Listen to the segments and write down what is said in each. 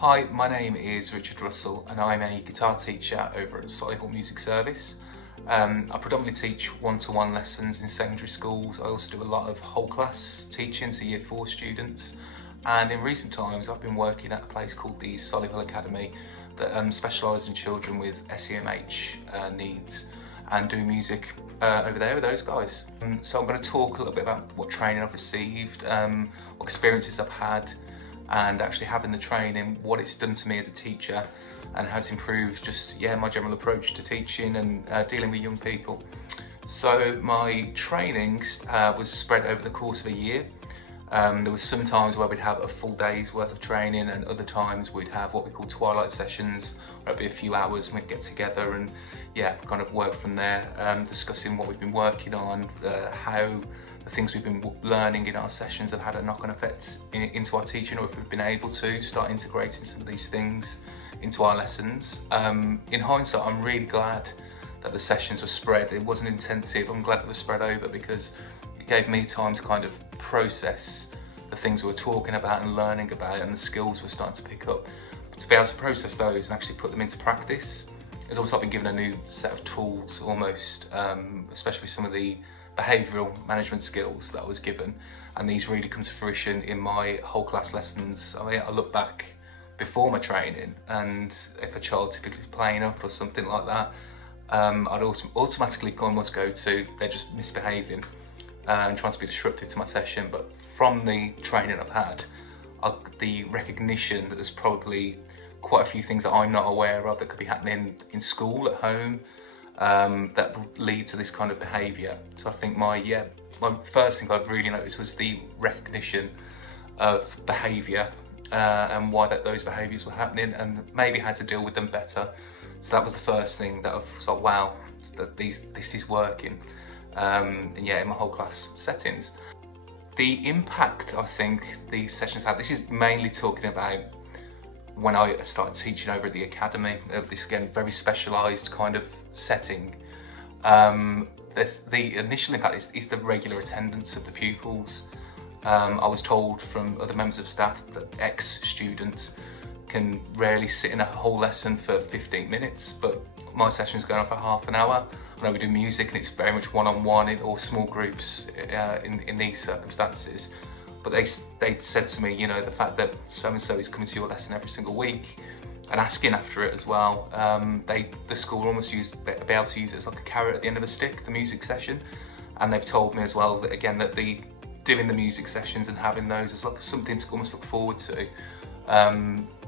Hi, my name is Richard Russell and I'm a guitar teacher over at Solihull Music Service. I predominantly teach one-to-one lessons in secondary schools. I also do a lot of whole class teaching to Year 4 students, and in recent times I've been working at a place called the Solihull Academy that specialises in children with SEMH needs and doing music over there with those guys. So I'm going to talk a little bit about what training I've received, what experiences I've had, and actually having the training, what it's done to me as a teacher and how it's improved just my general approach to teaching and dealing with young people. So my training was spread over the course of a year. There was some times where we'd have a full day's worth of training, and other times we'd have what we call twilight sessions, where it'd be a few hours and we'd get together and kind of work from there, discussing what we've been working on, how the things we've been learning in our sessions have had a knock-on effect into our teaching, or if we've been able to start integrating some of these things into our lessons. In hindsight, I'm really glad that the sessions were spread. It wasn't intensive. I'm glad it was spread over because it gave me time to kind of process the things we were talking about and learning about and the skills we're starting to pick up. But to be able to process those and actually put them into practice, it's almost like being given a new set of tools almost, especially some of the behavioural management skills that I was given, and these really come to fruition in my whole class lessons. I mean, I look back before my training, and if a child typically playing up or something like that, I'd automatically almost go to they're just misbehaving and trying to be disruptive to my session. But from the training I've had, the recognition that there's probably quite a few things that I'm not aware of that could be happening in school, at home, that lead to this kind of behaviour. So I think my first thing I'd really noticed was the recognition of behaviour and why those behaviours were happening, and maybe how to deal with them better. So that was the first thing that I was like, wow, that this is working. In my whole class settings. The impact I think these sessions have, this is mainly talking about when I started teaching over at the academy, of this again very specialised kind of setting. The initial impact is the regular attendance of the pupils. I was told from other members of staff that ex-students can rarely sit in a whole lesson for 15 minutes, but my session's going on for half an hour. I know we do music and it's very much one-on-one or small groups in these circumstances. But they said to me, you know, the fact that so-and-so is coming to your lesson every single week and asking after it as well, the school almost be able to use it as like a carrot at the end of a stick, the music session. And they've told me as well that, again, that doing the music sessions and having those as like something to almost look forward to,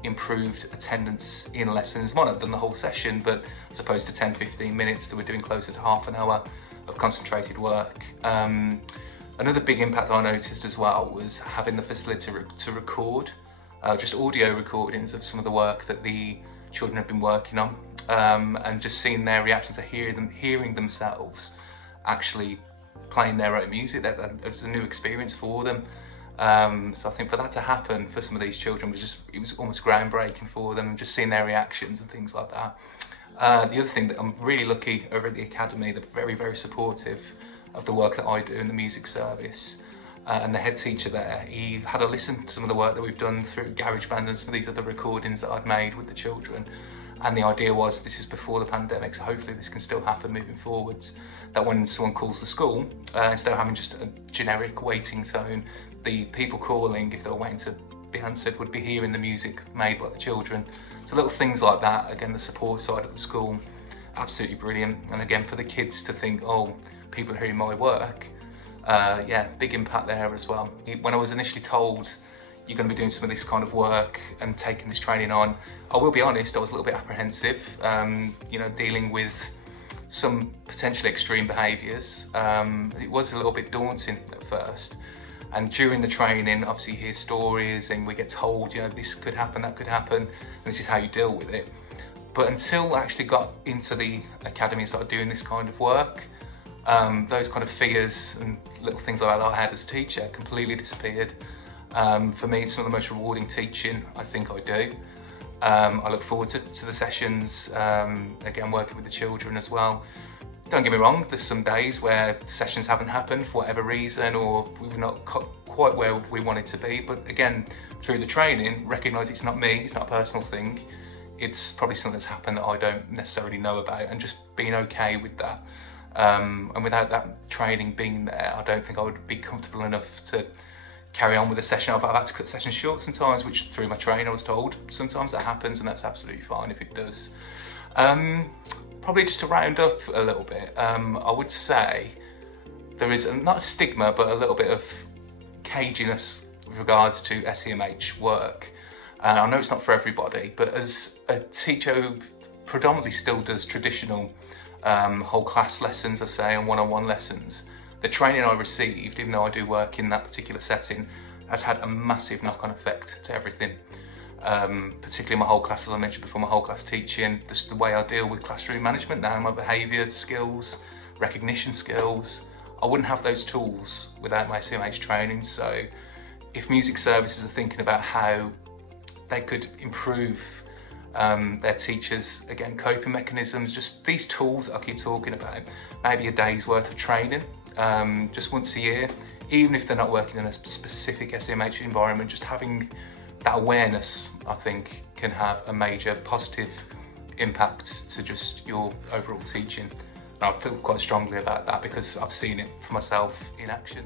improved attendance in lessons. Might not have done the whole session, but as opposed to 10-15 minutes, they were doing closer to half an hour of concentrated work. Another big impact I noticed as well was having the facility to record, just audio recordings of some of the work that the children have been working on, and just seeing their reactions to hearing themselves actually playing their own music. That was a new experience for them. So I think for that to happen for some of these children it was almost groundbreaking for them, and just seeing their reactions and things like that. The other thing that I'm really lucky over at the academy, they're very, very supportive of the work that I do in the music service. And the head teacher there, he had a listen to some of the work that we've done through GarageBand and some of these other recordings that I'd made with the children. And the idea was, this is before the pandemic, so hopefully this can still happen moving forwards, that when someone calls the school, instead of having just a generic waiting tone, the people calling, if they were waiting to be answered, would be hearing the music made by the children. So little things like that, again, the support side of the school, absolutely brilliant. And again, for the kids to think, oh, people are hearing my work, big impact there as well. When I was initially told you're going to be doing some of this kind of work and taking this training on, I will be honest, I was a little bit apprehensive, dealing with some potentially extreme behaviours. It was a little bit daunting at first. And during the training, obviously you hear stories and we get told, this could happen, that could happen, and this is how you deal with it. But until I actually got into the academy and started doing this kind of work, those kind of fears and little things like that I had as a teacher completely disappeared. For me, it's some of the most rewarding teaching I think I do. I look forward to the sessions, again working with the children as well. Don't get me wrong, there's some days where sessions haven't happened for whatever reason, or we've not quite where we wanted to be, but again, through the training, recognise it's not me, it's not a personal thing, it's probably something that's happened that I don't necessarily know about, and just being okay with that. And without that training being there, I don't think I would be comfortable enough to carry on with a session. I've had to cut sessions short sometimes, which through my training I was told sometimes that happens, and that's absolutely fine if it does. Probably just to round up a little bit, I would say there is not a stigma, but a little bit of caginess with regards to SEMH work. And I know it's not for everybody, but as a teacher who predominantly still does traditional whole class lessons, I say, and one-on-one lessons, the training I received, even though I do work in that particular setting, has had a massive knock-on effect to everything. Particularly my whole class, as I mentioned before, my whole class teaching, just the way I deal with classroom management now, my behaviour skills, recognition skills. I wouldn't have those tools without my SEMH training. So if music services are thinking about how they could improve their teachers, again, coping mechanisms, just these tools that I keep talking about, maybe a day's worth of training, just once a year, even if they're not working in a specific SEMH environment, just having that awareness, I think, can have a major positive impact to just your overall teaching. And I feel quite strongly about that because I've seen it for myself in action.